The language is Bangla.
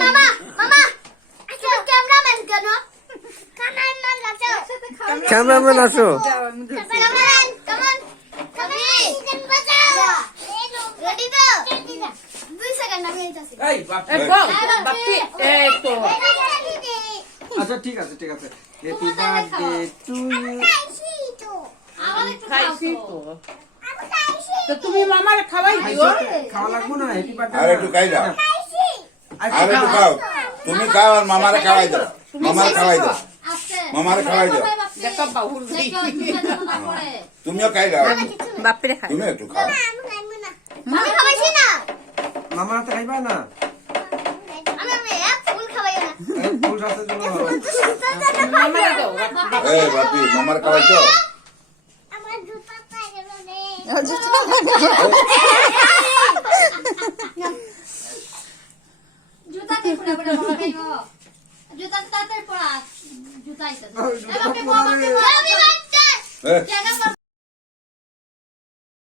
মামা মামা আচ্ছা ক্যামেরাম্যান কেন ক্যামেরাম্যান আছো ক্যামেরাম্যান আসো ক্যামেরাম্যান কামন কমি বাজাও রেডি তো 2 সেকেন্ড আমি আইতাছি এই বাপ এই বল বাপি এই তো আচ্ছা ঠিক আছে হ্যাপি বার্থডে টু ইউ খাইছি তো তো তুমি মামারে খাওয়াই দিও খাওয়া লাগবো না হ্যাপি বার্থডে আর একটু খাই দাও আর একটু খাও তুমি খাও আর মামারে খাওয়াই দাও মামারে খাওয়াই দাও মামারে খাওয়াই দাও দেখা বাহুল দি তুমিও খাই দাও বাপরে খায় তুমি একটু খাও আমি খাওয়াইছি না মামা হাতে খাইবা না আমি এক ফুল খাওয়াই না এই ফুল রাতে জন্য মামারে দাও এই বাপি মামারে খাওয়াইছো আমার জুতা পায়ে গেল রে জুতা কে পড়া পড়া মামা খাইব জুতা তাড়াতাড়ি পড়া জুতা আইছে জুতা পরা রে। হ্যাপি বার্থডে এই জায়গা